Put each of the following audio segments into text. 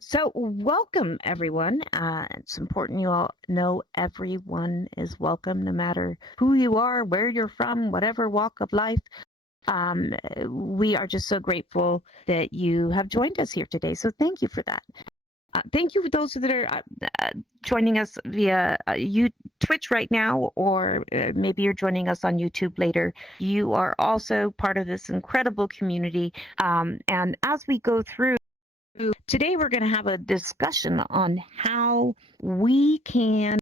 So welcome everyone. It's important you all know everyone is welcome, no matter who you are, where you're from, whatever walk of life. We are just so grateful that you have joined us here today. So thank you for that. Thank you for those that are joining us via Twitch right now, or maybe you're joining us on YouTube later. You are also part of this incredible community. And as we go through, today we're going to have a discussion on how we can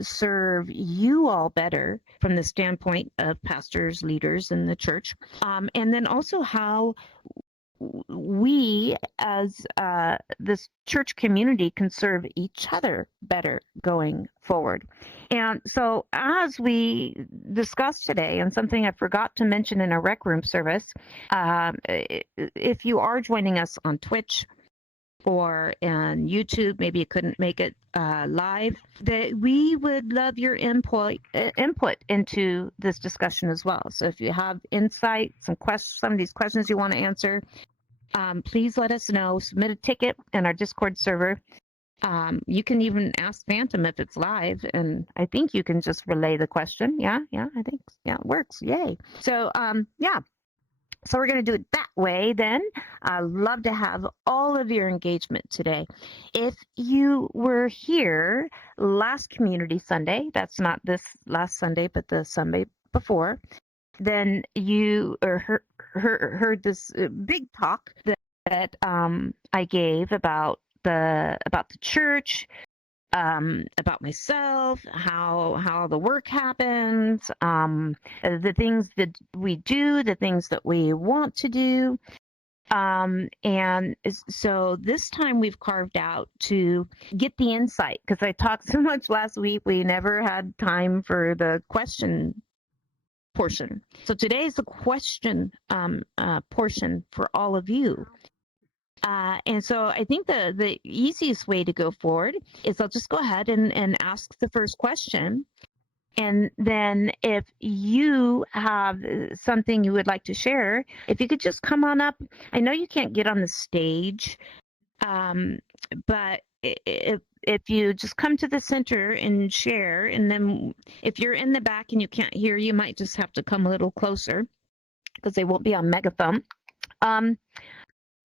serve you all better from the standpoint of pastors, leaders in the church, and then also how we as this church community can serve each other better going forward. And so as we discussed today, and something I forgot to mention in our rec room service, if you are joining us on Twitch or on YouTube, maybe you couldn't make it live, that we would love your input into this discussion as well. So if you have insights and questions, some of these questions you want to answer, please let us know. Submit a ticket in our Discord server. You can even ask Phantom if it's live, and I think you can just relay the question. Yeah, I think it works. Yay! So yeah. So we're going to do it that way then. I'd love to have all of your engagement today. If you were here last Community Sunday, that's not this last Sunday, but the Sunday before, then you heard this big talk that I gave about the church, about myself, how the work happens, the things that we do, the things that we want to do. And so this time we've carved out to get the insight, because I talked so much last week, we never had time for the question portion. So today is the question portion for all of you. And so I think the easiest way to go forward is I'll just go ahead and ask the first question. And then if you have something you would like to share, if you could just come on up. I know you can't get on the stage, but if you just come to the center and share, and then if you're in the back and you can't hear, you might just have to come a little closer because they won't be on megaphone.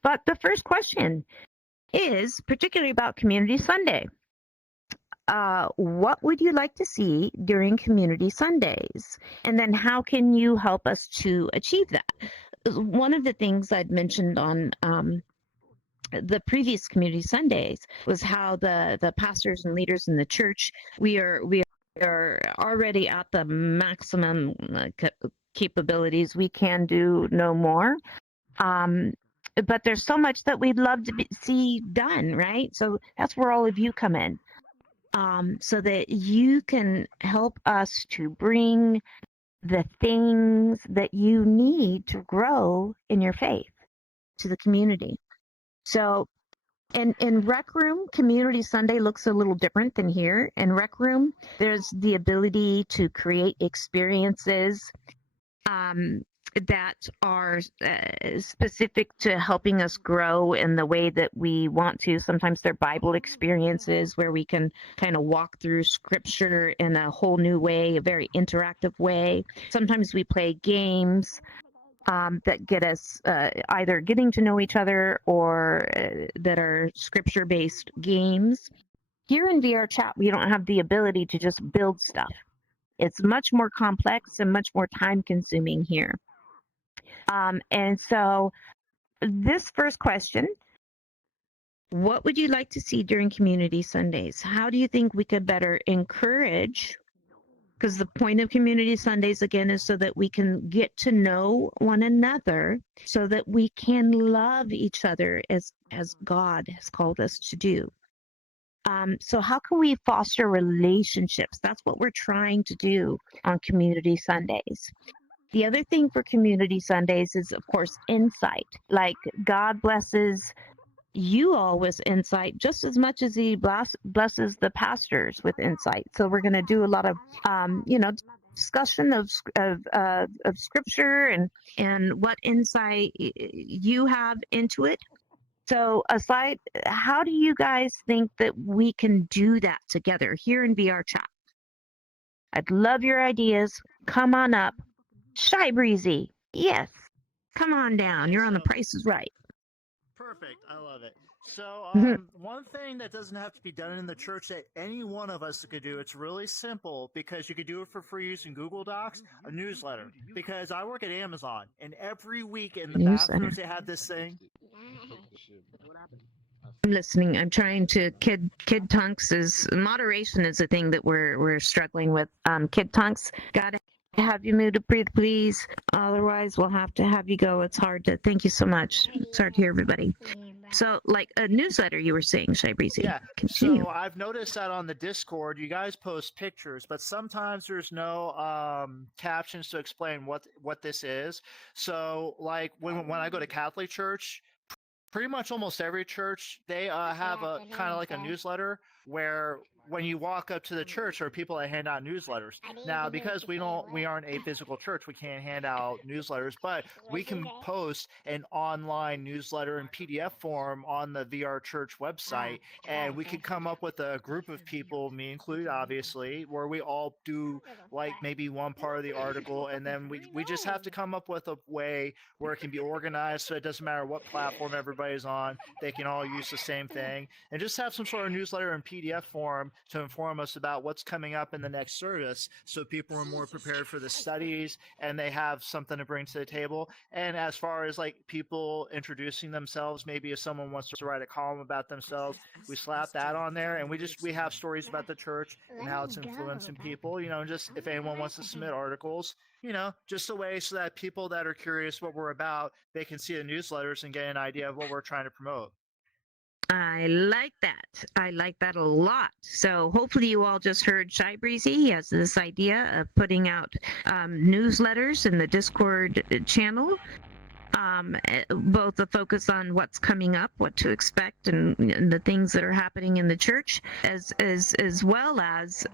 But the first question is particularly about Community Sunday. What would you like to see during Community Sundays? And then how can you help us to achieve that? One of the things I'd mentioned on the previous Community Sundays was how the pastors and leaders in the church, we are already at the maximum capabilities. We can do no more. But there's so much that we'd love to see done, right? So that's where all of you come in, so that you can help us to bring the things that you need to grow in your faith to the community. So in Rec Room, Community Sunday looks a little different than here. In Rec Room, there's the ability to create experiences that are specific to helping us grow in the way that we want to. Sometimes they're Bible experiences where we can kind of walk through scripture in a whole new way, a very interactive way. Sometimes we play games that get us either getting to know each other or that are scripture-based games. Here in VRChat, we don't have the ability to just build stuff. It's much more complex and much more time-consuming here. And so this first question, what would you like to see during Community Sundays? How do you think we could better encourage? Because the point of Community Sundays, again, is so that we can get to know one another, so that we can love each other as God has called us to do. So how can we foster relationships? That's what we're trying to do on Community Sundays. The other thing for Community Sundays is, of course, insight. Like, God blesses you all with insight just as much as He blesses the pastors with insight. So we're going to do a lot of, discussion of Scripture and what insight you have into it. So, aside, how do you guys think that we can do that together here in VRChat? I'd love your ideas. Come on up. Shy Breezy. Yes. Come on down. Okay, You're on The so Price is Right. perfect. I love it. So, Mhm. one thing that doesn't have to be done in the church that any one of us could do, it's really simple because you could do it for free using Google Docs, a newsletter. Because I work at Amazon, and every week in the Newsletter. bathrooms they have this thing. I'm listening. I'm trying to kid Tunks is moderation is a thing that we're struggling with. Kid Tunks, gotta have you muted, please. Otherwise, we'll have to have you go. It's hard to. Thank you so much. It's hard to hear everybody. So, like a newsletter, you were saying, Shy Breezy. Yeah, Continue. so I've noticed that on the Discord, you guys post pictures, but sometimes there's no captions to explain what this is. So, like when I go to Catholic church, pretty much almost every church they have a kind of like a newsletter where when you walk up to the church there are people that hand out newsletters. Now because we aren't a physical church, we can't hand out newsletters, but we can post an online newsletter in PDF form on the VR Church website, and we could come up with a group of people, me included obviously, where we all do like maybe one part of the article, and then we just have to come up with a way where it can be organized so it doesn't matter what platform everybody's on, they can all use the same thing, and just have some sort of newsletter in PDF form to inform us about what's coming up in the next service so people are more prepared for the studies and they have something to bring to the table. And as far as like people introducing themselves, maybe if someone wants to write a column about themselves, we slap that on there, and we have stories about the church and how it's influencing people, just if anyone wants to submit articles, just a way so that people that are curious what we're about, they can see the newsletters and get an idea of what we're trying to promote. I like that. I like that a lot. So hopefully you all just heard Shy Breezy. He has this idea of putting out newsletters in the Discord channel, both a focus on what's coming up, what to expect, and the things that are happening in the church, as well as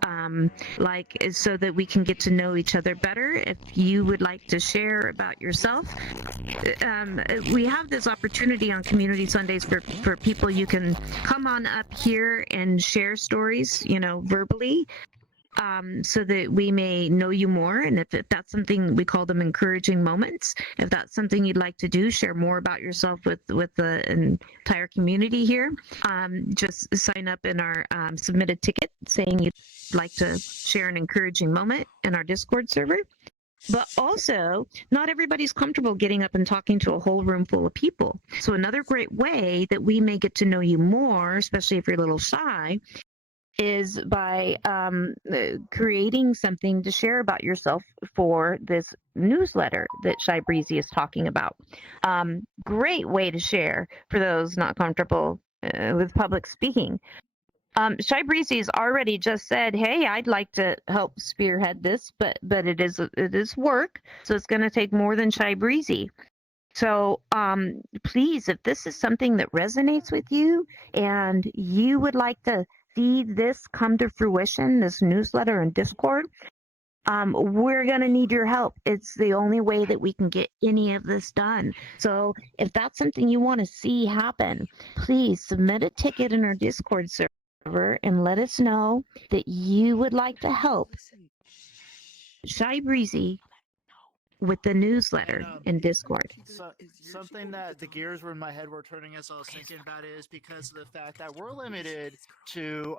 so that we can get to know each other better. If you would like to share about yourself, we have this opportunity on Community Sundays for people. You can come on up here and share stories, verbally, so that we may know you more. And if that's something, we call them encouraging moments. If that's something you'd like to do, share more about yourself with the entire community here. Just sign up in our submitted ticket saying you'd like to share an encouraging moment in our Discord server. But also, not everybody's comfortable getting up and talking to a whole room full of people. So another great way that we may get to know you more, especially if you're a little shy, is by creating something to share about yourself for this newsletter that Shy Breezy is talking about. Great way to share for those not comfortable with public speaking. Shy Breezy's already just said, "Hey, I'd like to help spearhead this, but it is work, so it's going to take more than Shy Breezy." So please, if this is something that resonates with you and you would like to see this come to fruition, this newsletter and Discord, we're going to need your help. It's the only way that we can get any of this done. So if that's something you want to see happen, please submit a ticket in our Discord server and let us know that you would like to help Shy Breezy with the newsletter And in Discord. something that the gears were in my head were turning as I was thinking about it is because of the fact that we're limited to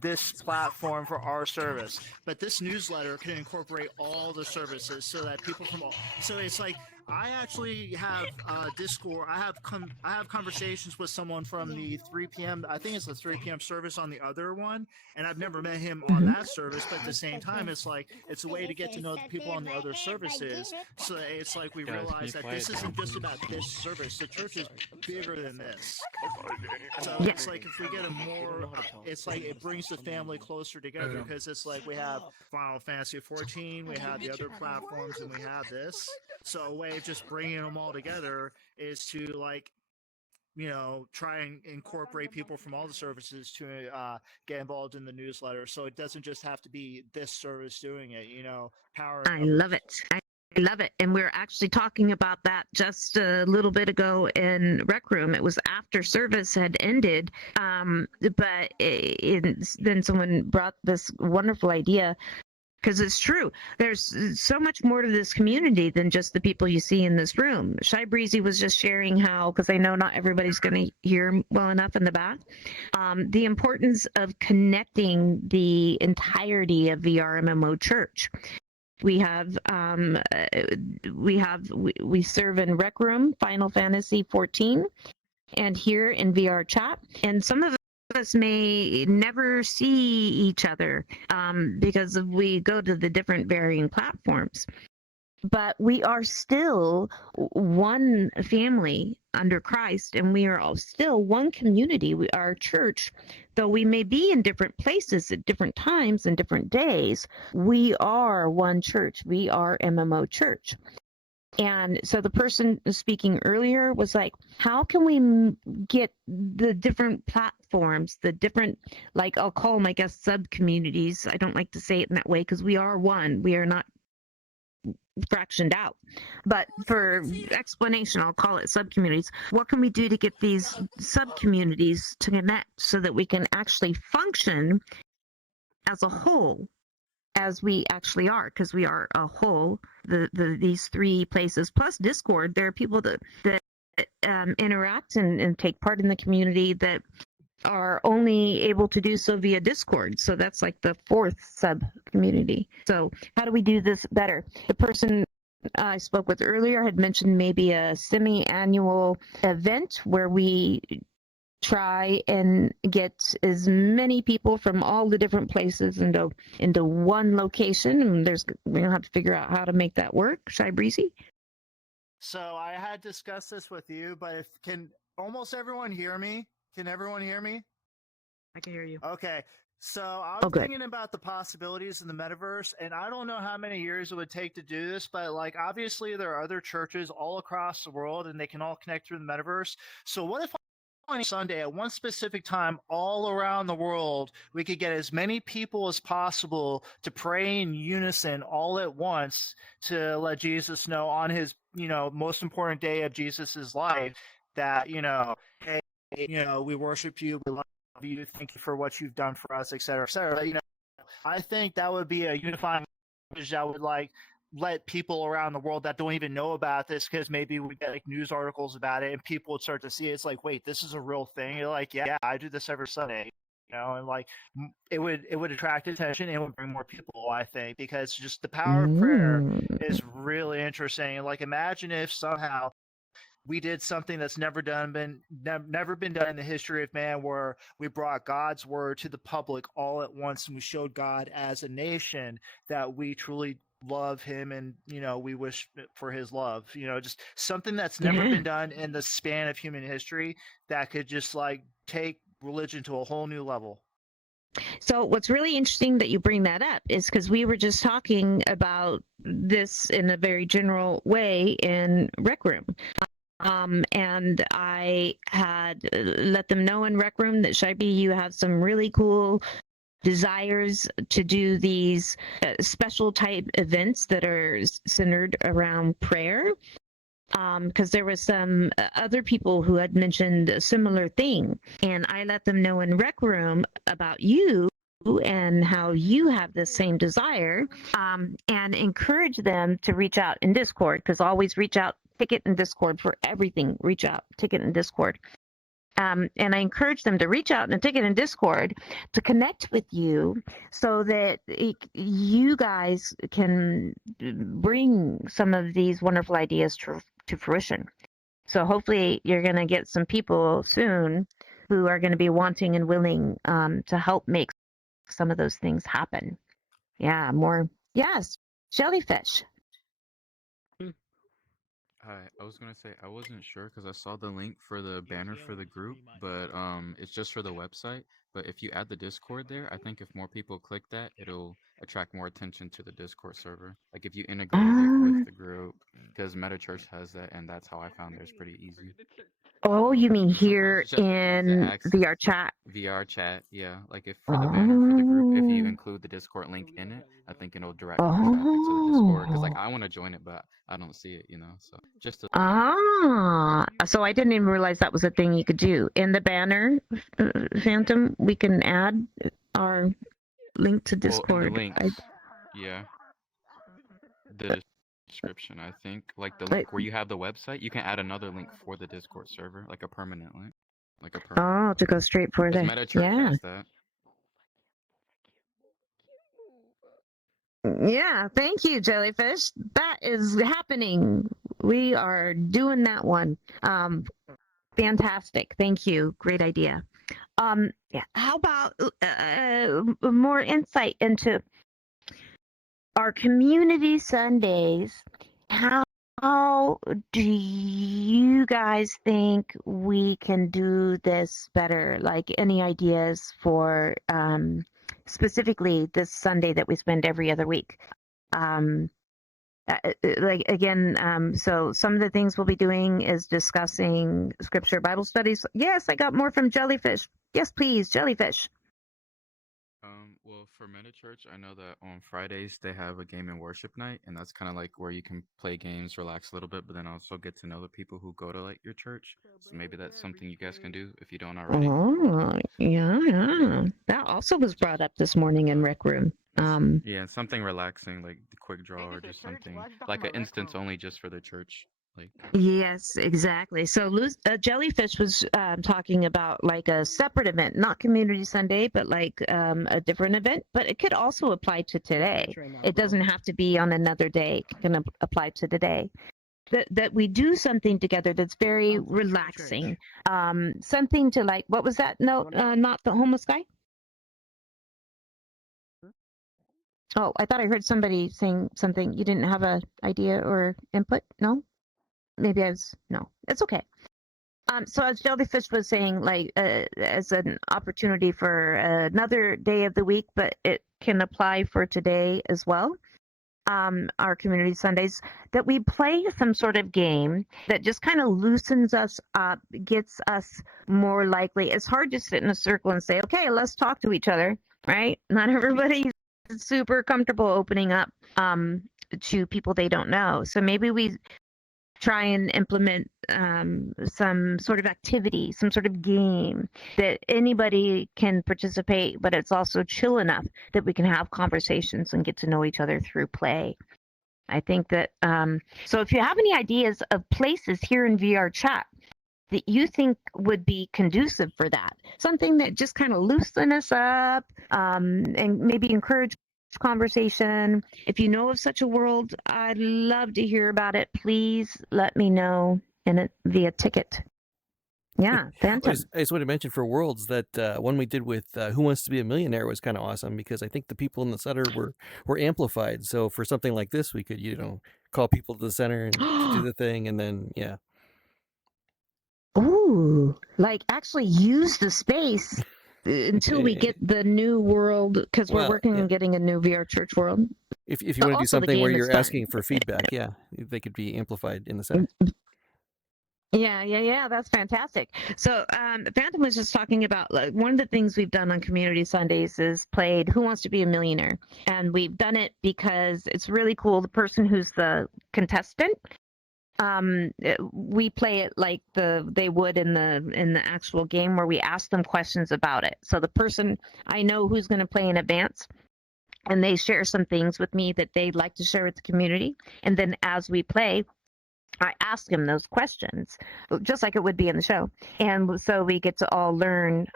this platform for our service, but this newsletter can incorporate all the services so that people from all. So it's like I actually have Discord. I have conversations with someone from the 3 p.m. I think it's the 3 p.m. service on the other one, and I've never met him on Mhm. that service. But at the same time, it's like it's a way to get to know the people on the other services. So it's like we Guys, can realize you that quiet this isn't down, just please? about this service. The church is bigger than this. So Yeah. it's like if we get a more, it's like it brings the family closer together because it's like we have Final Fantasy 14, we have the other platforms, and we have this. So a way of just bringing them all together is to like try and incorporate people from all the services to get involved in the newsletter. So it doesn't just have to be this service doing it. Power. I love it. I love it. And we are actually talking about that just a little bit ago in Rec Room. It was after service had ended. But then someone brought this wonderful idea, because it's true. There's so much more to this community than just the people you see in this room. Shy Breezy was just sharing how, because I know not everybody's going to hear well enough in the back, the importance of connecting the entirety of VRMMO Church. We have we serve in Rec Room, Final Fantasy 14, and here in VRChat. And some of us may never see each other because we go to the different varying platforms. But we are still one family under Christ, and we are all still one community. Our church, though we may be in different places at different times and different days, we are one church. We are MMO Church. And so the person speaking earlier was like, how can we get the different platforms, the different, like I'll call them, I guess, sub communities. I don't like to say it in that way because we are one. We are not fractioned out. But for explanation, I'll call it sub communities. What can we do to get these sub communities to connect so that we can actually function as a whole, as we actually are, because we are a whole. These three places plus Discord, there are people that interact and take part in the community that are only able to do so via Discord. So that's like the fourth sub community. So how do we do this better? The person I spoke with earlier had mentioned maybe a semi-annual event where we try and get as many people from all the different places into one location. And we're gonna have to figure out how to make that work. Shy Breezy? So I had discussed this with you, but if can almost everyone hear me? Can everyone hear me? I can hear you. Okay. So I Oh, was good. thinking about the possibilities in the metaverse, and I don't know how many years it would take to do this, but like obviously there are other churches all across the world, and they can all connect through the metaverse. So what if on Sunday at one specific time all around the world we could get as many people as possible to pray in unison all at once to let Jesus know on his most important day of Jesus's life that hey, we worship you, we love you, thank you for what you've done for us, etc., etc. I think that would be a unifying message that would let people around the world that don't even know about this, because maybe we get like news articles about it and people would start to see it. It's like, wait, this is a real thing. You're like, yeah, I do this every Sunday, and like it would attract attention and it would bring more people, I think, because just the power of prayer is really interesting. And like, imagine if somehow we did something that's never been done in the history of man, where we brought God's word to the public all at once, and we showed God as a nation that we truly love him, and we wish for his love, just something that's never Yeah. been done in the span of human history, that could just like take religion to a whole new level. So what's really interesting that you bring that up is because we were just talking about this in a very general way in Rec Room. And I had let them know in Rec Room that Shaibi, you have some really cool desires to do these special type events that are centered around prayer. Because there was some other people who had mentioned a similar thing, and I let them know in Rec Room about you and how you have the same desire, and encourage them to reach out in Discord, because always reach out, ticket in Discord for everything. Reach out, ticket in Discord. And I encourage them to reach out and ticket in Discord to connect with you so that you guys can bring some of these wonderful ideas to fruition. So hopefully you're going to get some people soon who are going to be wanting and willing to help make some of those things happen. Yeah, more. Yes, jellyfish. Hi, I was gonna say I wasn't sure because I saw the link for the banner for the group, but it's just for the website. But if you add the Discord there, I think if more people click that, it'll attract more attention to the Discord server. Like if you integrated it with Uh, the group, because MetaChurch has that, and that's how I found theirs pretty easy. Oh, you mean And sometimes here it's just an easy in access. VRChat? VRChat, yeah. Like if for the banner for the group, if you Oh, include the Discord link in it, I think it'll direct more traffic to the Discord. Cause like oh, I want to join it, but I don't see it, So just to, ah. So I didn't even realize that was a thing you could do in the banner, Phantom. We can add our link to well, in the Discord. links, yeah, the description, I think, like the I link where you have the website, you can add another link for the Discord server, like a permanent link, like a permanent oh, to link. go straight for Cause the Meta Church yeah. has that. Yeah, thank you, Jellyfish. That is happening. We are doing that one. Fantastic. Thank you. Great idea. Yeah. How about more insight into our community Sundays? How do you guys think we can do this better? Like any ideas for specifically this Sunday that we spend every other week? Um, like again, so some of the things we'll be doing is discussing scripture Bible studies. Yes, I got more from Jellyfish. Yes, please, Jellyfish. Well, for Meta Church, I know that on Fridays they have a game and worship night, and that's kind of like where you can play games, relax a little bit, but then also get to know the people who go to like your church. So maybe that's something you guys can do if you don't already. Oh, yeah, yeah. That also was Just brought up this morning in Rec Room. yeah, something relaxing like the quick draw or just something like an instance only just for the church. Like Yes, exactly. So Jellyfish was talking about like a separate event, not Community Sunday, but like a different event. But it could also apply to today. It doesn't have to be on another day. It can apply to today. That we do something together that's very relaxing. Something to like. What was that? No, not the homeless guy. Oh, I thought I heard somebody saying something. You didn't have a idea or input? No, maybe I was. No, it's okay. So as Jellyfish was saying, like as an opportunity for another day of the week, but it can apply for today as well. Our community Sundays, that we play some sort of game that just kind of loosens us up, gets us more likely. It's hard to sit in a circle and say, okay, let's talk to each other, right? Not everybody's super comfortable opening up to people they don't know. So maybe we try and implement some sort of activity, some sort of game that anybody can participate, but it's also chill enough that we can have conversations and get to know each other through play. I think that, so if you have any ideas of places here in VRChat that you think would be conducive for that, something that just kind of loosen us up and maybe encourage conversation. If you know of such a world, I'd love to hear about it. Please let me know via ticket. Yeah, Well, Phantom. I just want to mention for Worlds that one we did with Who Wants to Be a Millionaire was kind of awesome because I think the people in the center were amplified. So for something like this, we could call people to the center and to do the thing, and then yeah. Ooh, like actually use the space until we get the new world because we're Well, working yeah. on getting a new VR church world. If you But want to do also the something where game is you're fun. asking for feedback, yeah, they could be amplified in the center. Yeah. That's fantastic. So, Phantom was just talking about like one of the things we've done on Community Sundays is played Who Wants to Be a Millionaire, and we've done it because it's really cool. The person who's the contestant, we play it like they would in the actual game where we ask them questions about it. So the person I know who's going to play in advance. And they share some things with me that they'd like to share with the community. And then as we play, I ask him those questions, just like it would be in the show. And so we get to all learn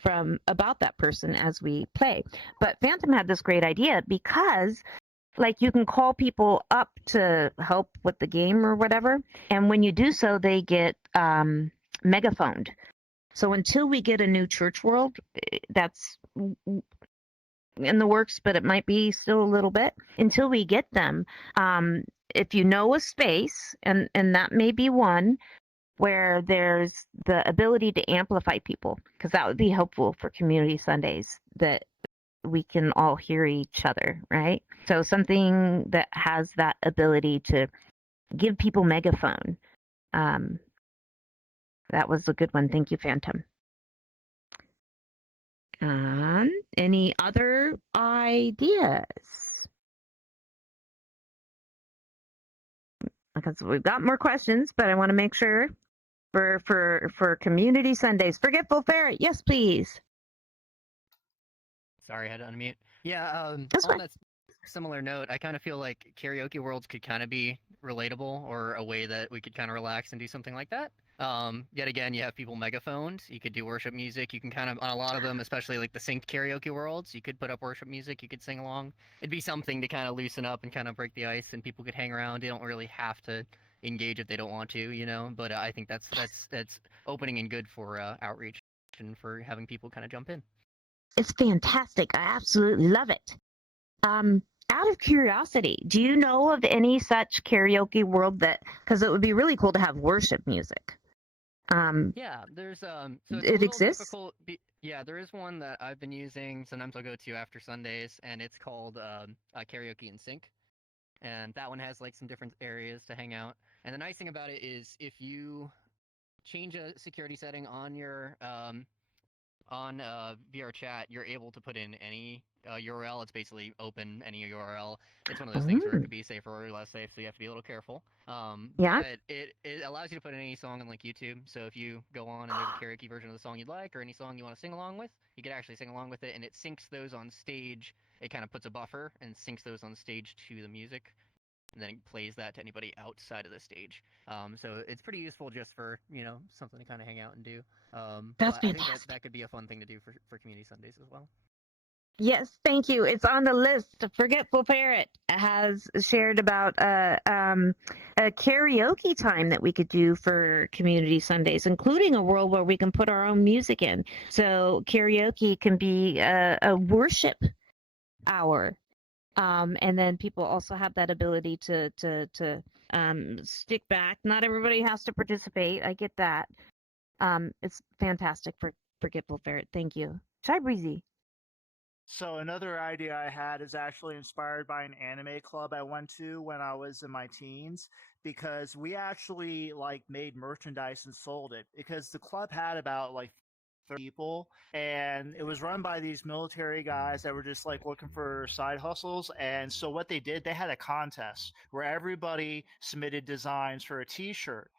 from about that person as we play. But Phantom had this great idea because like you can call people up to help with the game or whatever. And when you do so, they get megaphoned. So until we get a new church world, that's in the works, but it might be still a little bit until we get them. If you know a space, and that may be one where there's the ability to amplify people, because that would be helpful for community Sundays that we can all hear each other, right? So something that has that ability to give people megaphone. Um, That was a good one. Thank you, Phantom. Any other ideas? Because we've got more questions, but I want to make sure for Community Sundays. Forgetful Ferret, yes, please. Sorry, I had to unmute. Yeah, That's on fine. that similar note, I kind of feel like karaoke worlds could kind of be relatable, or a way that we could kind of relax and do something like that. Yet again, you have people megaphones. You could do worship music. You can kind of, on a lot of them, especially like the synced karaoke worlds, you could put up worship music. You could sing along. It'd be something to kind of loosen up and kind of break the ice, and people could hang around. They don't really have to engage if they don't want to, you know. But I think that's opening and good for outreach and for having people kind of jump in. It's fantastic. I absolutely love it. Out of curiosity, do you know of any such karaoke world that, because it would be really cool to have worship music? Yeah, there's so it's a It little exists? difficult. Yeah, there is one that I've been using. Sometimes I'll go to after Sundays, and it's called Karaoke in Sync, and that one has like some different areas to hang out. And the nice thing about it is if you change a security setting on your on VRChat, you're able to put in any URL. It's basically open any URL. It's one of those things where it Oh, could be safer or less safe, so you have to be a little careful. yeah. But it allows you to put in any song on like YouTube. So if you go on and there's a karaoke version of the song you'd like, or any song you want to sing along with, you could actually sing along with it, and it syncs those on stage. It kind of puts a buffer and syncs those on stage to the music, and then it plays that to anybody outside of the stage. So it's pretty useful just for something to kind of hang out and do. That's But I think that fantastic. that could be a fun thing to do for community Sundays as well. Yes, thank you. It's on the list. Forgetful Parrot has shared about a karaoke time that we could do for Community Sundays, including a world where we can put our own music in. So karaoke can be a worship hour. And then people also have that ability to stick back. Not everybody has to participate. I get that. It's fantastic for Forgetful Ferret. Thank you. Shy Breezy. So another idea I had is actually inspired by an anime club I went to when I was in my teens, because we actually like made merchandise and sold it, because the club had about like 30 people, and it was run by these military guys that were just like looking for side hustles. And so what they did, they had a contest where everybody submitted designs for a t-shirt,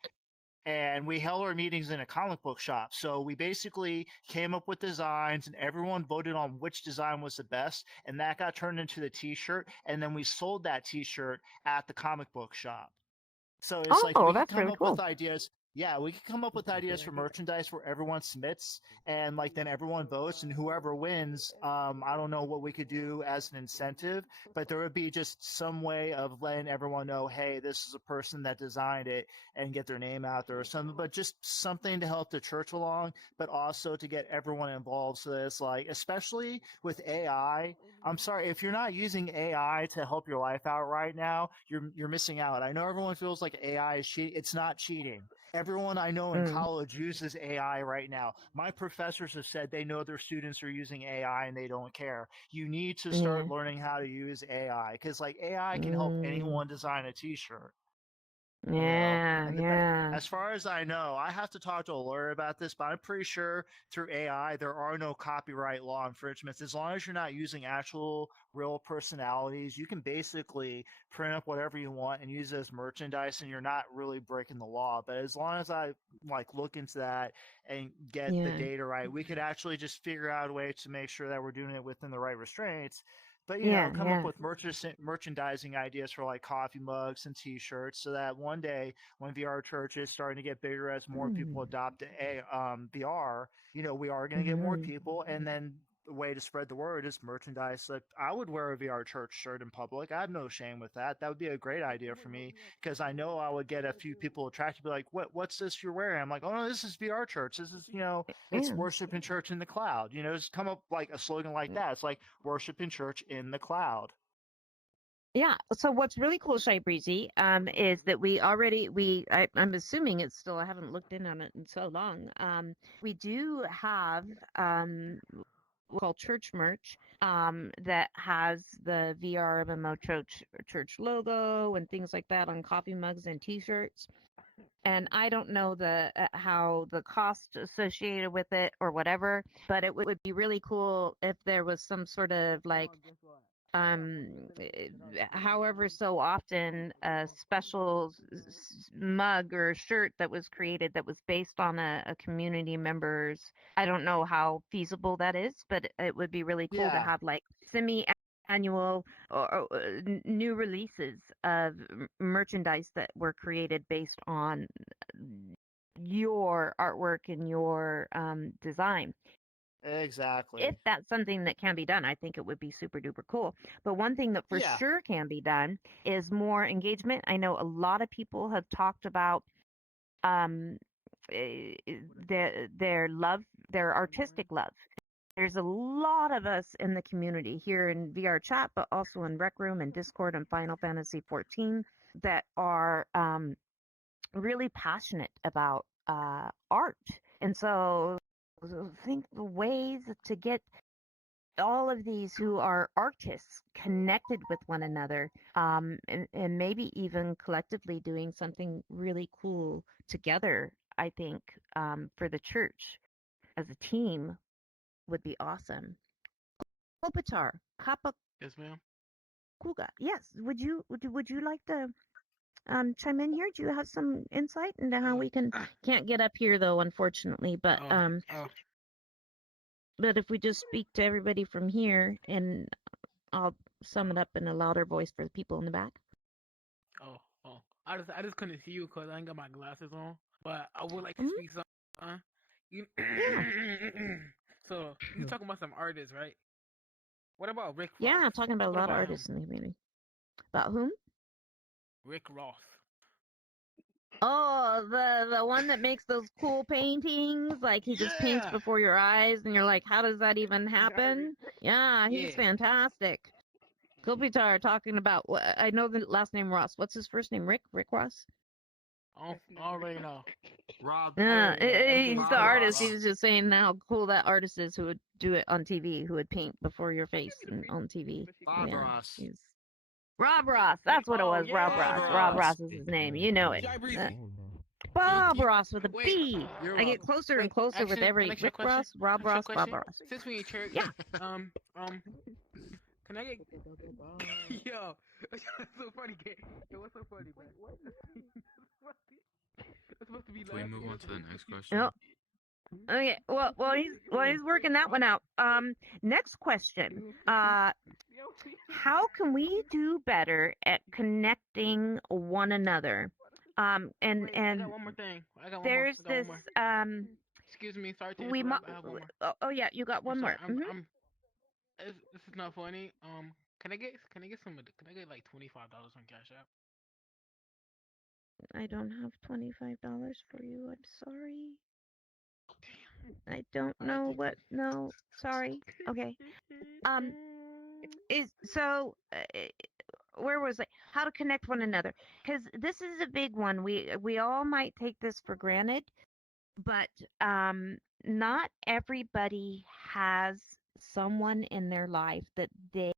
and we held our meetings in a comic book shop. So we basically came up with designs, and everyone voted on which design was the best, and that got turned into the T-shirt. And then we sold that T-shirt at the comic book shop. So it's like Oh, we could that's come really up with cool. ideas. Yeah, we could come up with ideas for merchandise where everyone submits, and like then everyone votes, and whoever wins, I don't know what we could do as an incentive, but there would be just some way of letting everyone know, hey, this is a person that designed it, and get their name out there or something. But just something to help the church along, but also to get everyone involved. So that it's like, especially with AI, I'm sorry, if you're not using AI to help your life out right now, you're missing out. I know everyone feels like AI is cheating. It's not cheating. Everyone I know in Mm, college uses AI right now. My professors have said they know their students are using AI and they don't care. You need to yeah. start learning how to use AI, because like AI can help Mm, anyone design a t-shirt. yeah, And yeah. as far as I know, I have to talk to a lawyer about this, but I'm pretty sure through AI there are no copyright law infringements. As long as you're not using actual real personalities, you can basically print up whatever you want and use it as merchandise, and you're not really breaking the law. But as long as I like look into that and get the Yeah. data right, we could actually just figure out a way to make sure that we're doing it within the right restraints. But Yeah, come up yeah. with merchandising ideas for like coffee mugs and T-shirts, so that one day when VR Church is starting to get bigger, as more people Mm, adopt VR, we are going to get more mm, people, and then the way to spread the word is merchandise. Like I would wear a VR Church shirt in public. I have no shame with that. That would be a great idea for me, because I know I would get a few people attracted to be like, What's this you're wearing?" I'm like, "Oh no, this is VR Church. This is it's yeah. worship in church in the cloud." Just come up like a slogan like that. It's like worship in church in the cloud. Yeah. So what's really cool, Shy Breezy, is that I'm assuming it's still, I haven't looked in on it in so long. We do have what's called church merch, that has the VR MMO church logo and things like that on coffee mugs and T-shirts. and I don't know the how the cost associated with it or whatever, but it would be really cool if there was some sort of like um however so often a special mug or shirt that was created that was based on a community member's. I don't know how feasible that is, but it would be really cool to Yeah, have like semi annual or new releases of merchandise that were created based on your artwork and your design. If exactly. that's something that can be done, I think it would be super duper cool. But one thing that for Yeah, sure can be done is more engagement. I know a lot of people have talked about um, their love, their artistic love. There's a lot of us in the community here in VRChat, but also in Rec Room and Discord and Final Fantasy 14 that are really passionate about art. And so think the ways to get all of these who are artists connected with one another, and maybe even collectively doing something really cool together, I think, for the church as a team would be awesome. Kopitar, Kapakuga. Yes, ma'am. Yes, would you like to chime in here? Do you have some insight into how Uh, we can't get up here though, unfortunately, oh, oh, but if we just speak to everybody from here, and I'll sum it up in a louder voice for the people in the back. oh, oh. I just couldn't see you because I ain't got my glasses on. But I would like to Mhm. speak something. You, Yeah, so you talking about some artists, right? What about Rick Ross? yeah, talking about a What lot of about him? artists in the community. About whom? Rick Ross. Oh, the one that makes those cool paintings, like he just paints Yeah. before your eyes, and you're like, how does that even happen? Yeah, he's Yeah. fantastic. Kopitar talking about. I know the last name Ross. What's his first name? Rick. Rick Ross. I already know. Rob, I Yeah, already know. I he's just the Rob couldn't. artist. He Ross. was just saying how cool that artist is who would do it on TV, who would paint before your face and on TV. Bob Yeah, Ross. he's Rob Ross. That's what it Oh was. Rob Bob Ross. yeah. Rob Ross. Ross is his name. You know it. Jai Uh, Breezy. Bob You Ross with a wait. B. You're I get welcome. closer and Wait. closer with Actually, can I every ask you a Rick question? Ross, Rob Can I ask you a Ross, Bob question? Ross. Since we in church, Yeah, can I get? Yo, that's so funny, kid. Yo, what's so funny, man? That's supposed to be Can we move laughing. on to the next no. question? Okay. Well, he's working that one out. Next question. How can we do better at connecting one another? And Wait, I got and one more thing. I got one more. there's I got this one more. Excuse me, sorry to we mu- interrupt. I have one more. oh yeah, you got I'm one sorry. more. This is not funny. Can I get some? Can I get like $25 on Cash App? I don't have $25 for you. I'm sorry. I don't Alright, know thank you. what. No, sorry. Okay. Um, is so. Where was I? How to connect one another? Because this is a big one. We all might take this for granted, but not everybody has someone in their life that they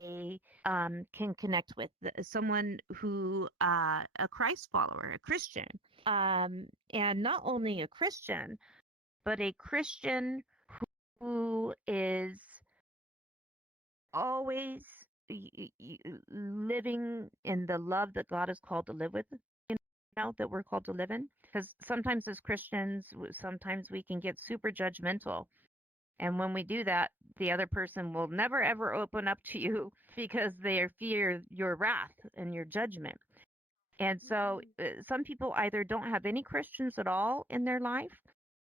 can connect with. Someone who a Christ follower, a Christian, and not only a Christian, but a Christian who is always living in the love that God is called to live with, that we're called to live in. Because sometimes as Christians, sometimes we can get super judgmental. And when we do that, the other person will never ever open up to you because they fear your wrath and your judgment. And so some people either don't have any Christians at all in their life,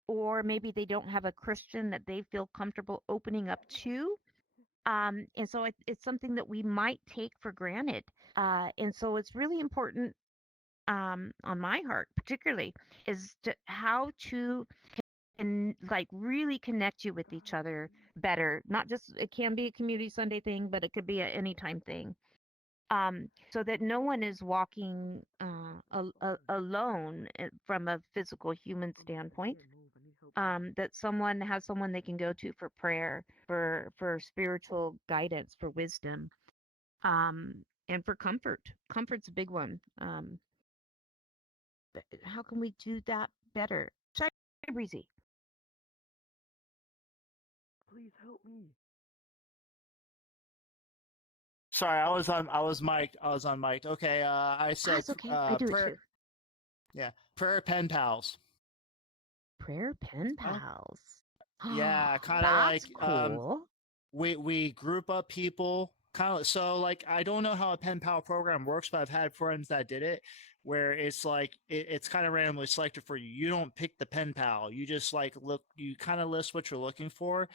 or maybe they don't have a Christian that they feel comfortable opening up to. And so it's something that we might take for granted. And so it's really important, on my heart, particularly, is how to and like really connect you with each other better. Not just it can be a community Sunday thing, but it could be a anytime thing. So that no one is walking alone from a physical human standpoint. That someone has someone they can go to for prayer, for spiritual guidance, for wisdom, and for comfort. Comfort's a big one. how can we do that better? Shy Breezy. Please help me. Sorry, I was mic'd. I was on mic'd. Okay, I said That's okay. I do it prayer. too. Yeah, prayer pen pals. Prayer pen Oh, pals. yeah, kind of That's like cool. we group up people kind of so like I don't know how a pen pal program works, but I've had friends that did it where it's like it's kind of randomly selected for you. You don't pick the pen pal. You just like look. You kind of list what you're looking for,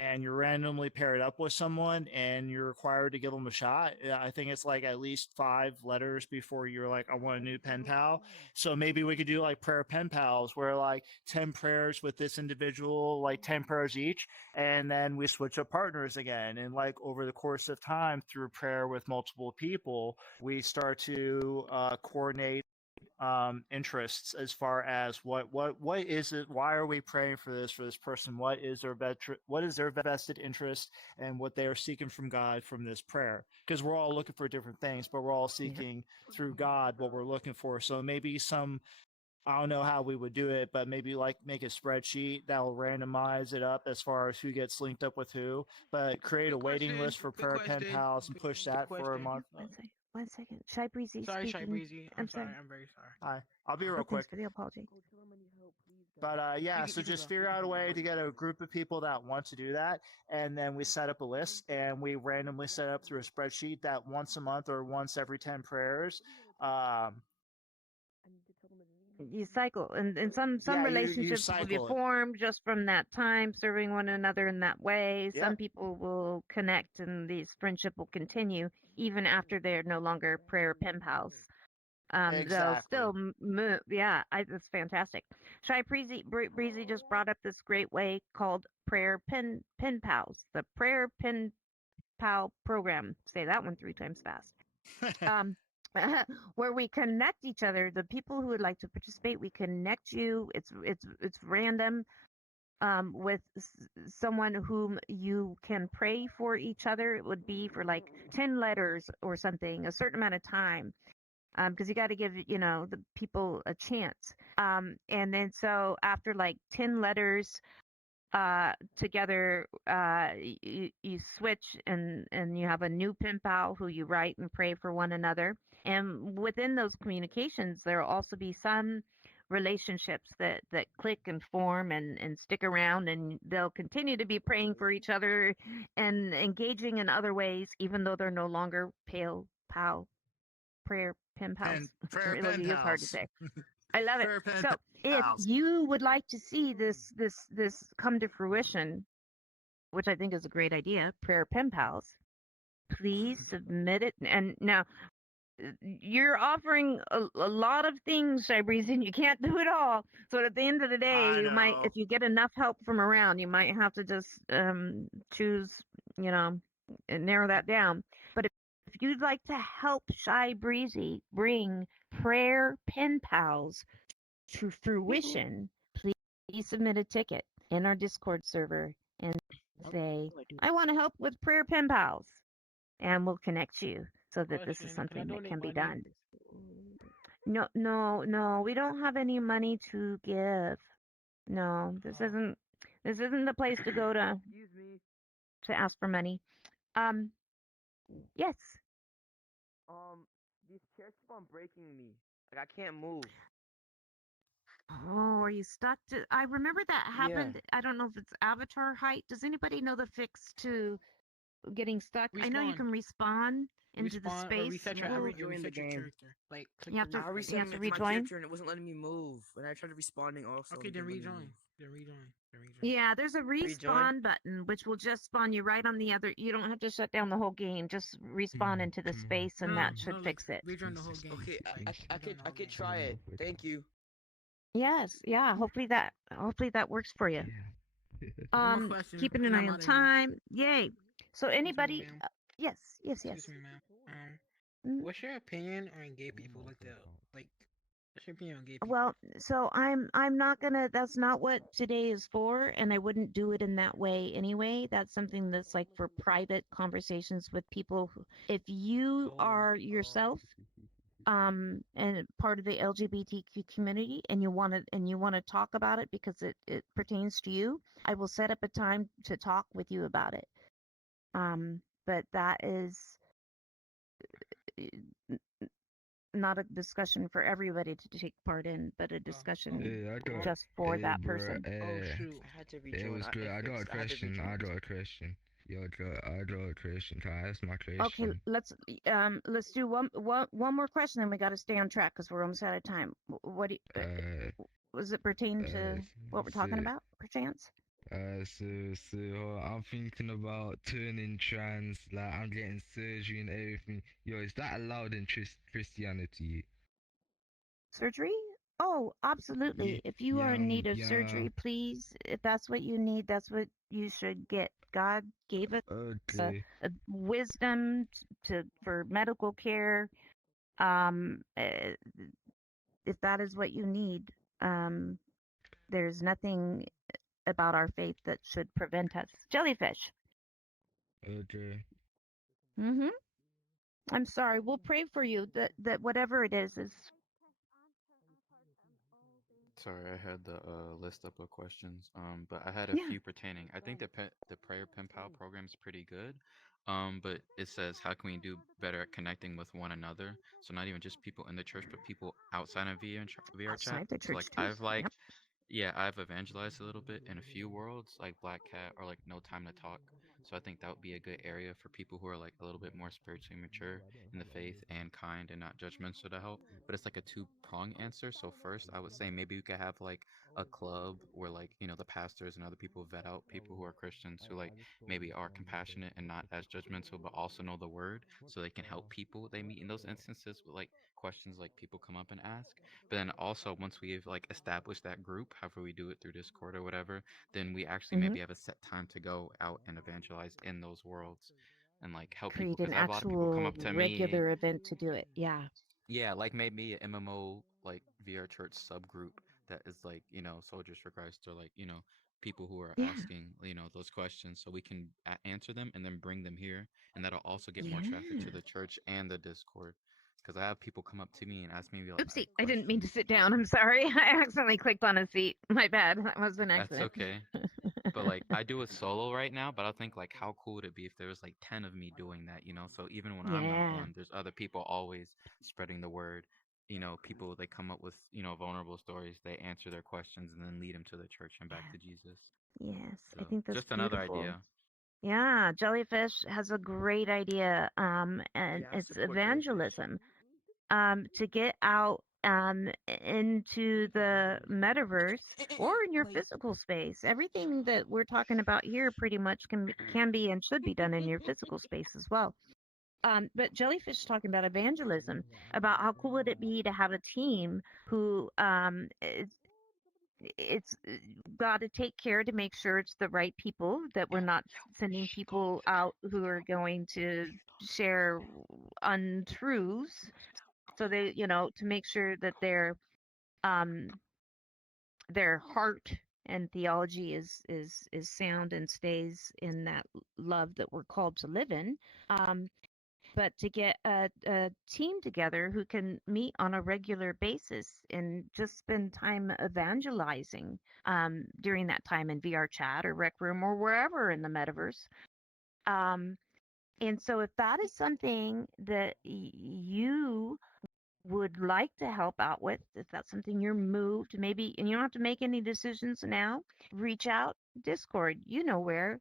and you're randomly paired up with someone and you're required to give them a shot. I think it's like at least 5 letters before you're like, I want a new pen pal. So maybe we could do like prayer pen pals where like 10 prayers with this individual, like 10 prayers each. And then we switch up partners again. And like over the course of time through prayer with multiple people, we start to coordinate interests as far as what is it, why are we praying for this person, what is their vested interest and what they are seeking from God from this prayer, because we're all looking for different things but we're all seeking through God what we're looking for. So maybe some, I don't know how we would do it, but maybe like make a spreadsheet that will randomize it up as far as who gets linked up with who, but create a Quick waiting question. list for Quick prayer pen question. pals and push Quick that for a question. month. One second. Shy Breezy Sorry, Shy speaking. Breezy. I'm I'm sorry. sorry. I'm very sorry. Hi, I'll be real But thanks quick. for the apology. Coach, tell him I need help, please, But guys. yeah, You so can just go. figure You can out a go. way to get a group of people that want to do that, and then we set up a list, and we randomly set up through a spreadsheet that once a month or once every 10 prayers. Um, I need to tell him I need You cycle, and some yeah, you relationships will be cycle it. formed just from that time, serving one another in that way. Some Yep, people will connect, and these friendship will continue even after they're no longer prayer pen pals. They'll exactly. still move. Yeah, that's fantastic. Shy Breezy just brought up this great way called prayer pen pals, the prayer pen pal program. Say that one 3 times fast. Um, where we connect each other. The people who would like to participate, we connect you. It's random. With someone whom you can pray for each other. It would be for like 10 letters or something, a certain amount of time, because you got to give the people a chance. And then so after like 10 letters together, you switch, and you have a new pen pal who you write and pray for one another. And within those communications, there will also be some relationships that click and form and stick around, and they'll continue to be praying for each other and engaging in other ways, even though they're no longer pale pal prayer pen pals. Prayer pen Logie, it's hard to pals. say. I love it. Prayer pen So if pals. you would like to see this come to fruition, which I think is a great idea, prayer pen pals, please submit it. And now you're offering a lot of things, Shybreeze, and you can't do it all. So at the end of the day, I you might, if know. you get enough help from around, you might have to just choose, you know, and narrow that down. But if you'd like to help Shy Breezy bring prayer pen pals to fruition, please submit a ticket in our Discord server and say, I want to help with prayer pen pals. And we'll connect you so that this is Question. Can I something that donate can be money? done. No, no, no, we don't have any money to give. No, this isn't the place to go Excuse me. to ask for money. Um, yes. These chairs keep on breaking me. Like I can't move. Oh, are you stuck? I remember that Yeah. happened. I don't know if it's avatar height. Does anybody know the fix to getting stuck? I know you Respawn. can respawn into the Respawn or space. reset your Yeah, I Well, rejoined the reset your game. character. Like click you the have to I refresh. you reset have to my rejoin. character and it wasn't letting me move. When I tried responding also. Okay, it then didn't let me rejoin. move. Then rejoin. Then rejoin. Yeah, there's a Rejoin? respawn button which will just spawn you right on the other. You don't have to shut down the whole game. Just respawn into the space, and No, that should no, like fix it. rejoin the whole game. Okay, Like, I rejoin could the I whole could game. try it. Thank you. Yes, yeah. Hopefully that works for you. One more question, Keeping an and eye I'm on out of here. time. Yay. So Excuse me, anybody? ma'am. Yes, yes, yes. Excuse me, ma'am. Mm, What's your opinion on gay people? Like, what's your opinion on gay people? Well, so I'm not gonna. That's not what today is for, and I wouldn't do it in that way anyway. That's something that's like for private conversations with people. If you Oh, are yourself and part of the LGBTQ community, and you want to talk about it because it pertains to you, I will set up a time to talk with you about it. But that is uh, not a discussion for everybody to take part in, but a discussion Hey, I got. just for Hey, that bro. person. Oh shoot. I had to It rejoin. was good. It I got a fixed. I had to question. I rejoin. got a question. Yo, I got a question. Can I ask my Okay, question? let's do one more question, then we got to stay on track because we're almost out of time. What do you, Uh, was it pertain to what we're so, talking about, perchance? I'm thinking about turning trans. Like, I'm getting surgery and everything. Yo, is that allowed in Christianity? Surgery? Oh, absolutely. If you are in need of Yeah. surgery, please, if that's what you need, that's what you should get. God gave us Okay. a wisdom for medical care. If that is what you need, um, there's nothing about our faith that should prevent us. Jellyfish. Okay. Mm-hmm. I'm sorry. We'll pray for you that whatever it is. Sorry, I had the list up of questions. But I had a Yeah. few pertaining. I think the prayer pen pal program is pretty good. But it says how can we do better at connecting with one another? So not even just people in the church, but people outside of VR chat. Outside the So church like too. Yep. yeah, I've evangelized a little bit in a few worlds, like Black Cat or like No Time to Talk. So I think that would be a good area for people who are like a little bit more spiritually mature in the faith and kind and not judgmental to help. But it's like a two-prong answer. So first, I would say maybe we could have like a club where like, the pastors and other people vet out people who are Christians who like maybe are compassionate and not as judgmental, but also know the word so they can help people they meet in those instances with like questions like people come up and ask. But then also once we've like established that group, however we do it through Discord or whatever, then we actually Mm-hmm. maybe have a set time to go out and evangelize in those worlds and like help people Create an because I have a lot of people come actual up to me. regular event to do it. Yeah. Yeah, like maybe an MMO like VR church subgroup that is like, Soldiers for Christ or like, people who are Yeah. asking, those questions so we can answer them and then bring them here. And that'll also get more traffic Yeah. to the church and the Discord. Because I have people come up to me and ask me like Oopsie, I didn't mean to questions. sit down. I'm sorry. I accidentally clicked on a seat. My bad. That was an That's accident. okay. But like I do it solo right now, but I think like how cool would it be if there was like 10 of me doing that? So even when I'm not Yeah. one, there's other people always spreading the word. People they come up with, vulnerable stories, they answer their questions and then lead them to the church and back Yeah. to Jesus. Yes. I So, think that's just another beautiful. idea. Yeah, Jellyfish has a great idea. And Yeah, I it's support Jellyfish. evangelism. To get out into the metaverse or in your physical space. Everything that we're talking about here pretty much can be and should be done in your physical space as well. But Jellyfish is talking about evangelism, about how cool would it be to have a team who it's got to take care to make sure it's the right people, that we're not sending people out who are going to share untruths, so they, to make sure that um their heart and theology is sound and stays in that love that we're called to live in. But to get a team together who can meet on a regular basis and just spend time evangelizing during that time in VRChat or Rec Room or wherever in the metaverse. Um, and so, if that is something that you would like to help out with, if that's something you're moved, maybe, and you don't have to make any decisions now, reach out, Discord, you know where,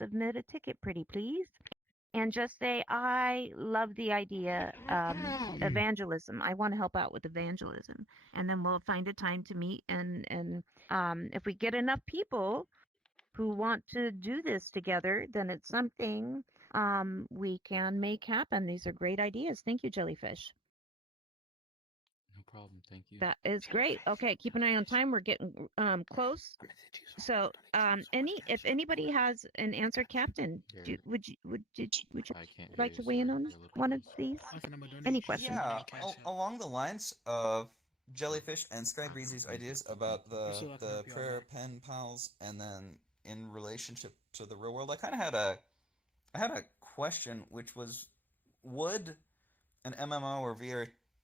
submit a ticket, pretty please, and just say, I love the idea, evangelism. I want to help out with evangelism. And then we'll find a time to meet. And if we get enough people who want to do this together, then it's something we can make happen. These are great ideas. Thank you, Jellyfish. No problem. Thank you. That is great. Okay, keep an eye on time. We're getting close. So, if anybody has an answer, Captain, would you I can't hear like you. to weigh Sorry, in on you're a little one of close. these? Listen, I'm gonna donate. Any I'm question? gonna Yeah, donate cash out. along the lines of Jellyfish and Sky Breezy's ideas about Just so I can the help you out prayer back. pen pals, and then in relationship to the real world, I had a question, which was, would an MMO or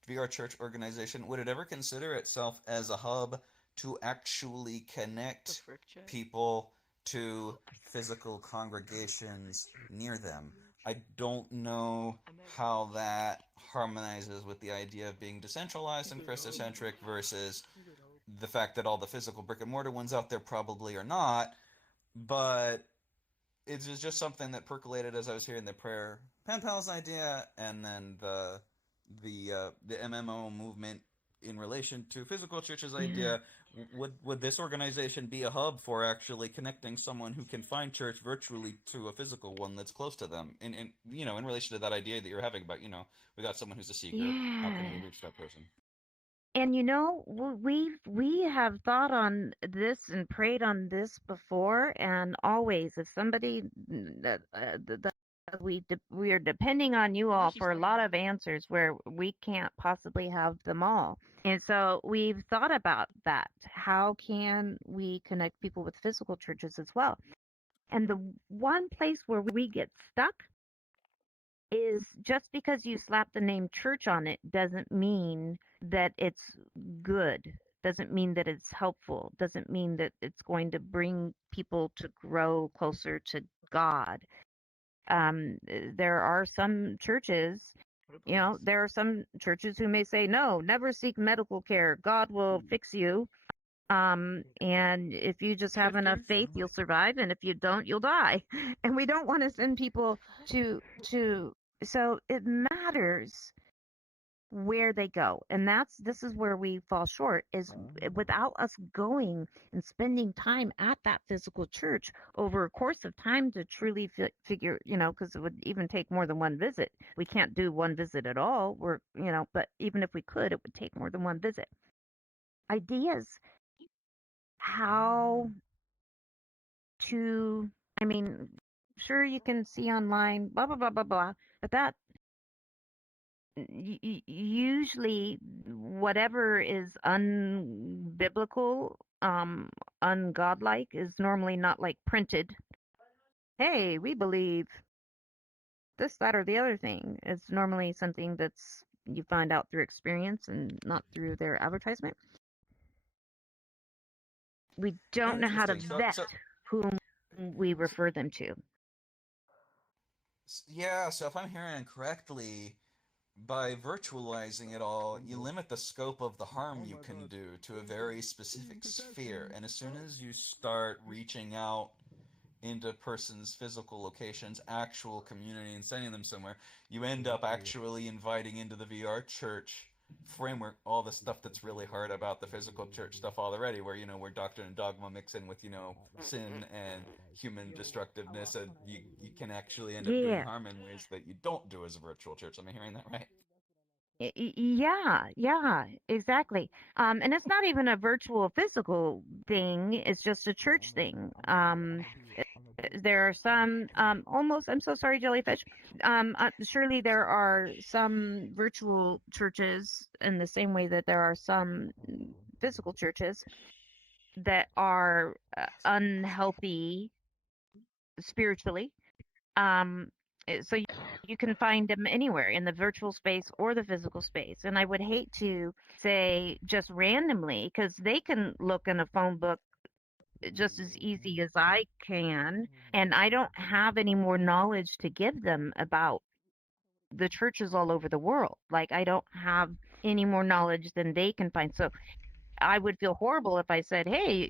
VRChurch organization, would it ever consider itself as a hub to actually connect people to physical congregations near them? I don't know how that harmonizes with the idea of being decentralized and Christocentric versus the fact that all the physical brick and mortar ones out there probably are not, but it's just something that percolated as I was hearing the prayer pen pals idea, and then the MMO movement in relation to physical churches idea. Would this organization be a hub for actually connecting someone who can find church virtually to a physical one that's close to them? In in relation to that idea that you're having about we got someone who's a seeker. How can we reach that person? And we have thought on this and prayed on this before, and always, if somebody that we are depending on you all for a lot of answers where we can't possibly have them all. And so we've thought about that. How can we connect people with physical churches as well? And the one place where we get stuck is just because you slap the name church on it doesn't mean that it's good, doesn't mean that it's helpful, doesn't mean that it's going to bring people to grow closer to God. There are some churches, there are some churches who may say, no, never seek medical care. God will fix you. And if you just have enough faith, you'll survive. And if you don't, you'll die. And we don't want to send people to, so it matters where they go. And this is where we fall short, is without us going and spending time at that physical church over a course of time to truly figure, because it would even take more than one visit. We can't do one visit at all. But even if we could, it would take more than one visit. Ideas how to, sure, you can see online, blah, blah, blah, blah, blah, but that usually whatever is unbiblical, ungodlike is normally not like printed. Hey, we believe this, that, or the other thing. It's normally something that's you find out through experience and not through their advertisement. We don't know how to vet whom we refer them to. Yeah, so if I'm hearing correctly, by virtualizing it all, you limit the scope of the harm you can do to a very specific sphere. And as soon as you start reaching out into person's physical locations, actual community, and sending them somewhere, you end up actually inviting into the VR church framework all the stuff that's really hard about the physical church stuff already, where where doctrine and dogma mix in with sin and human destructiveness, and you can actually end up doing harm in ways that you don't do as a virtual church. Am I hearing that right? Yeah, exactly. And it's not even a virtual physical thing, it's just a church thing. There are some almost, I'm so sorry, Jellyfish. Surely there are some virtual churches in the same way that there are some physical churches that are unhealthy spiritually. So you can find them anywhere in the virtual space or the physical space. And I would hate to say just randomly, because they can look in a phone book just as easy as I can. And I don't have any more knowledge to give them about the churches all over the world. Like, I don't have any more knowledge than they can find. So I would feel horrible if I said, hey,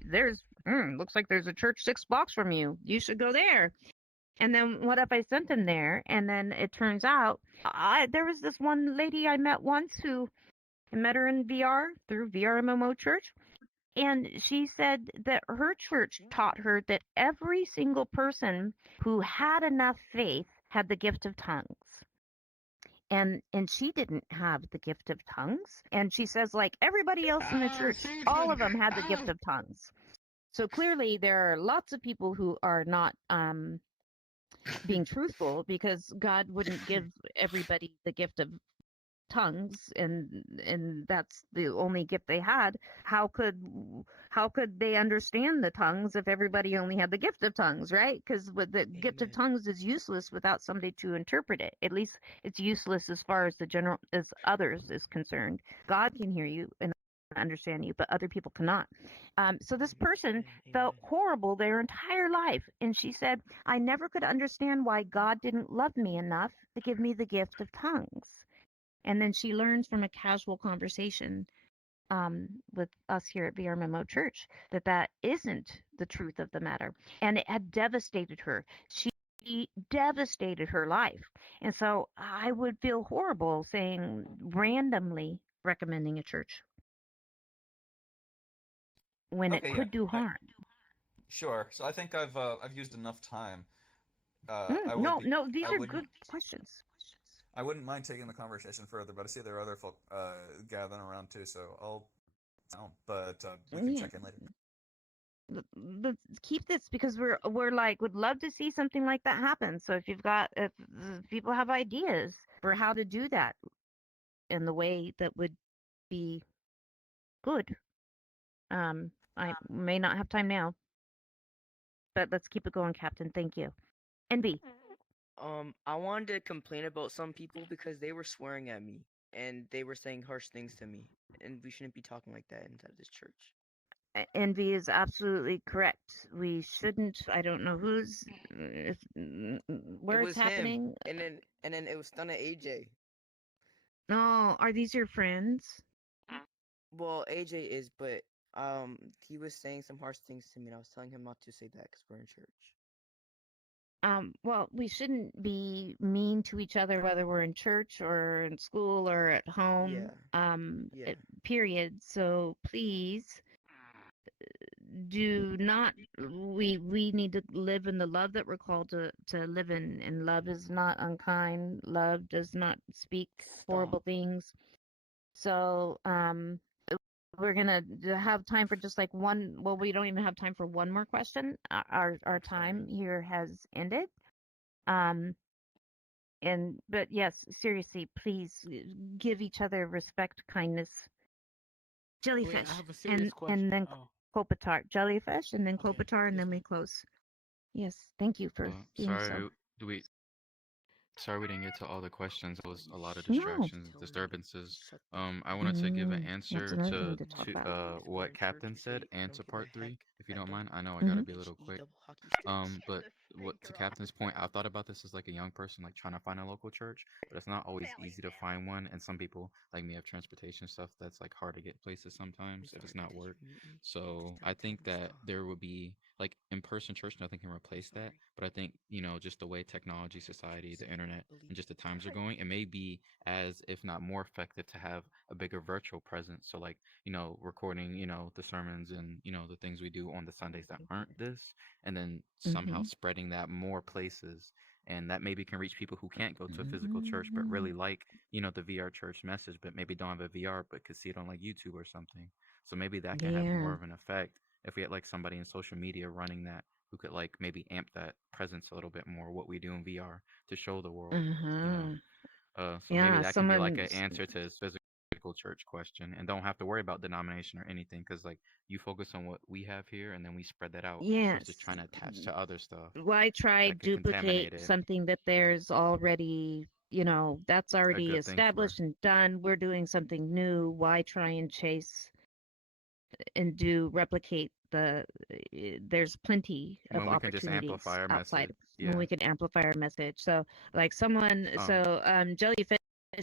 looks like there's a church 6 blocks from you. You should go there. And then what if I sent them there? And then it turns out there was this one lady I met once who I met her in VR through VRMMO Church. And she said that her church taught her that every single person who had enough faith had the gift of tongues. And she didn't have the gift of tongues. And she says, like, everybody else in the church, all of them had the gift of tongues. So clearly there are lots of people who are not being truthful, because God wouldn't give everybody the gift of tongues, and that's the only gift they had. how could how could they understand the tongues if everybody only had the gift of tongues, right? Because with the gift of tongues is useless without somebody to interpret it. At least it's useless as far as the general as others is concerned. God can hear you and understand you, but other people cannot. So this person felt horrible their entire life, and she said, I never could understand why God didn't love me enough to give me the gift of tongues. And then she learns from a casual conversation with us here at VRMMO Church that that isn't the truth of the matter. And it had devastated her. She devastated her life. And so I would feel horrible saying randomly recommending a church when it Okay, yeah. could do harm. Sure. So I think I've used enough time. I would No, be no, these I are wouldn't good questions. I wouldn't mind taking the conversation further, but I see there are other folk gathering around too, so I'll but we can Yeah, check in later. let's keep this because we're like would love to see something like that happen. So if people have ideas for how to do that in the way that would be good, I may not have time now, but let's keep it going, Captain. Thank you. NB. I wanted to complain about some people because they were swearing at me and they were saying harsh things to me, and we shouldn't be talking like that inside this church. Envy is absolutely correct. We shouldn't. I don't know It where it's was him, happening. and then it was done at AJ. Oh, are these your friends? Well, AJ is, but he was saying some harsh things to me, and I was telling him not to say that because we're in church. Well, we shouldn't be mean to each other, whether we're in church or in school or at home. Yeah, yeah. Period. So please do not. We need to live in the love that we're called to live in, and love is not unkind. Love does not speak horrible Stop. things. So we're gonna have time for just like one. Well, we don't even have time for one more question. Our I'm time sorry. here has ended. Um, and but yes, seriously, please give each other respect, kindness. Wait, I Jellyfish, have a serious and question. then Oh, Kopitar. Jellyfish, and then okay. Kopitar, and Yes, then we ma'am. close. Yes, thank you for being so. Do we? Sorry, we didn't get to all the questions. There was a lot of No, distractions, Telling you to disturbances. shut the I fuck wanted up. to give an that's answer another thing to to talk to about. Because we're what in church, Captain you say said I and don't to give a part heck. three, if you I don't don't mind. I know I gotta Hmm. be a little HE quick. double hockey sticks. But what to Captain's point, I thought about this as like a young person, like trying to find a local church, but it's not always easy to find one. And some people, like me, have transportation stuff that's like hard to get places I'm sometimes if sorry, it's not but did you work. mute me? This So time I tell think me that stop. there would be like in-person church, nothing can I'm replace that. sorry. But I think, just the way technology, society, the Please internet, believe and just the me. times are going, it may be as, if not more effective to have a bigger virtual presence. So like, recording, the sermons and, the things we do on the Sundays that aren't this, and then somehow Hmm. spreading that more places. And that maybe can reach people who can't go to a physical church, but Hmm. really like, the VR church message, but maybe don't have a VR, but could see it on like YouTube or something. So maybe that can have more Yeah. of an effect if we had like somebody in social media running that who could like maybe amp that presence a little bit more, what we do in VR to show the world, you know. Uh-huh. So maybe Yeah. that can be like an answer to his physical church question, and don't have to worry about denomination or anything, because like you focus on what we have here, and then we spread that out versus Yes. trying to attach to other stuff Why try that could duplicate contaminate it. something that there's already, that's A already good thing for. established and done? We're doing something new. Why try and chase and do replicate there's plenty of When we can just opportunities amplify our outside message. when Yeah. we can amplify our message. So like someone, Um. so Jellyfish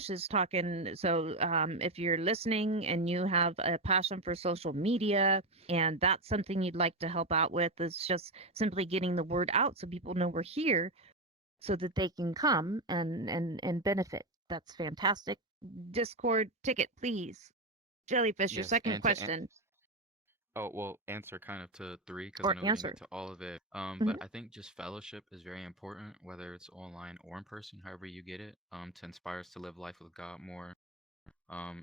is talking. So if you're listening and you have a passion for social media and that's something you'd like to help out with, is just simply getting the word out so people know we're here so that they can come and benefit. That's fantastic. Discord ticket, please. Jellyfish, your Yes, second and to question oh, well, answer kind of to three because I or know we didn't get answer. to all of it. But Mhm. I think just fellowship is very important, whether it's online or in person, however you get it, to inspire us to live life with God more.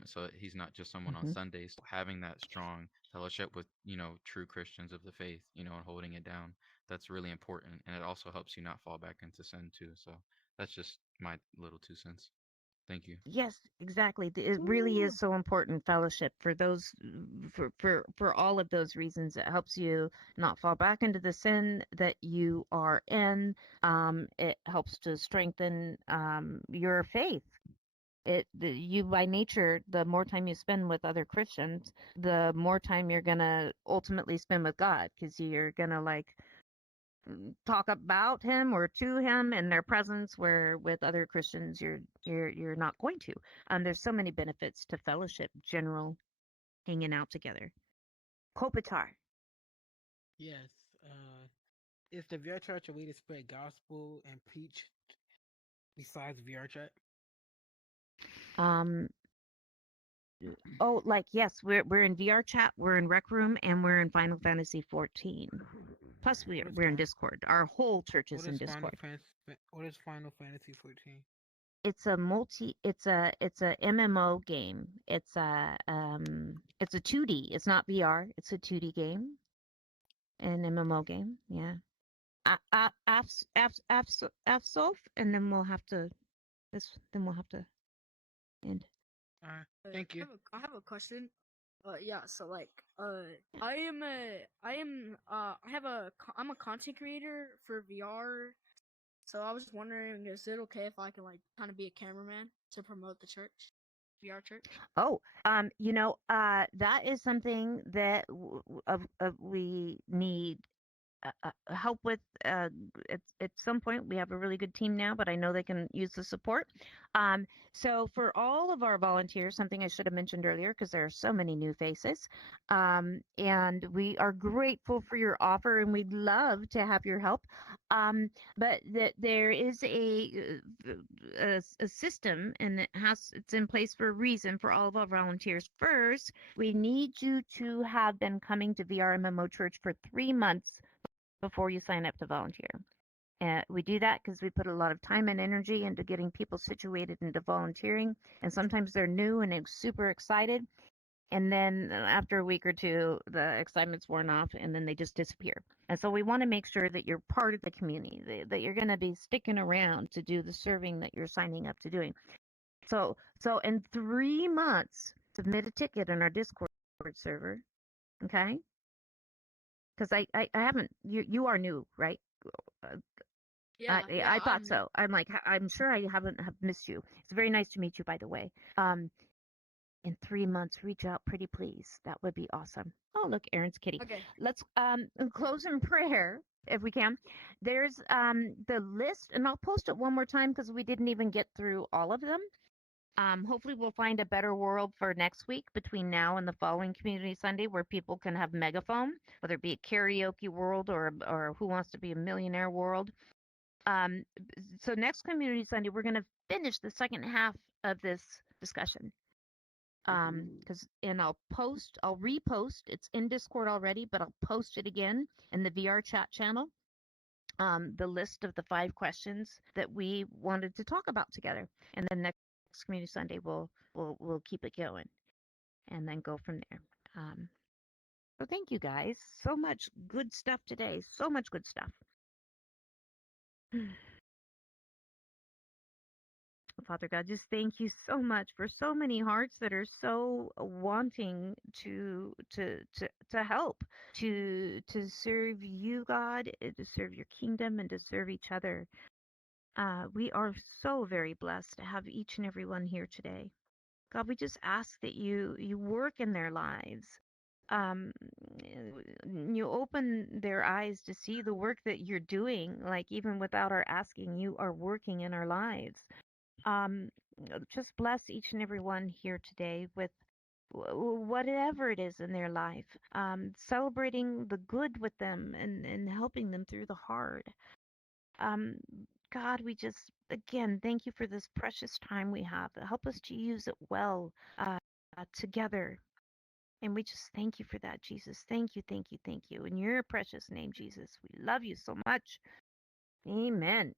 So he's not just someone on Mhm. Sundays. So having that strong fellowship with, true Christians of the faith, and holding it down, that's really important. And it also helps you not fall back into sin too. So that's just my little 2 cents. Thank you. Yes, exactly. It really is so important, fellowship, for those, for all of those reasons. It helps you not fall back into the sin that you are in. It helps to strengthen your faith. You by nature, the more time you spend with other Christians, the more time you're gonna ultimately spend with God, because you're gonna like talk about him or to him in their presence, where with other Christians you're not going to. There's so many benefits to fellowship, general hanging out together. Kopitar. Yes. Is the VR Church a way to spread gospel and preach besides VR Chat? Um oh, like, yes, we're in VRChat, we're in Rec Room, and we're in Final Fantasy 14. Plus What is we're in Final? Discord. Our whole church is What in is Final Discord. Fantasy? What is Final Fantasy 14? It's a MMO game. It's a 2D. It's not VR. It's a 2D game. An MMO game. Yeah. Afsolf, and then we'll have to end. Thank you. I have a question. Yeah. So like, I am a, I am, I have I'm a content creator for VR. So I was just wondering, is it okay if I can like kind of be a cameraman to promote the church, VR church? Oh, that is something that we need help with. At some point, we have a really good team now, but I know they can use the support. So for all of our volunteers, something I should have mentioned earlier, because there are so many new faces, and we are grateful for your offer, and we'd love to have your help. But there is a system, and it's in place for a reason for all of our volunteers. First, we need you to have been coming to VRMMO Church for 3 months before you sign up to volunteer. We do that because we put a lot of time and energy into getting people situated into volunteering, and sometimes they're new and they're super excited, and then after a week or two, the excitement's worn off, and then they just disappear. And so we want to make sure that you're part of the community, that you're going to be sticking around to do the serving that you're signing up to doing. So in 3 months, submit a ticket in our Discord server, okay? Because I haven't, you are new, right? Yeah. I I'm thought new. so. I'm sure I haven't have missed you. It's very nice to meet you, by the way. In 3 months, reach out, pretty please. That would be awesome. Oh, look, Aaron's kitty. Okay. Let's close in prayer if we can. There's the list, and I'll post it one more time because we didn't even get through all of them. Hopefully we'll find a better world for next week between now and the following Community Sunday, where people can have megaphone, whether it be a karaoke world or Who Wants to Be a Millionaire world. So next Community Sunday, we're going to finish the second half of this discussion. And I'll repost. It's in Discord already, but I'll post it again in the VRChat channel. The list of the 5 questions that we wanted to talk about together, and then next Community Sunday we'll keep it going, and then go from there. So thank you guys so much. Good stuff today. So much good stuff. Father God, just thank you so much for so many hearts that are so wanting to help, to serve you, God, to serve your kingdom, and to serve each other. We are so very blessed to have each and every one here today. God, we just ask that you work in their lives. Um, you open their eyes to see the work that you're doing, like even without our asking, you are working in our lives. Um, just bless each and every one here today with whatever it is in their life, celebrating the good with them, and helping them through the hard. Um, God, we just, again, thank you for this precious time we have. Help us to use it well together. And we just thank you for that, Jesus. Thank you, thank you, thank you. In your precious name, Jesus, we love you so much. Amen.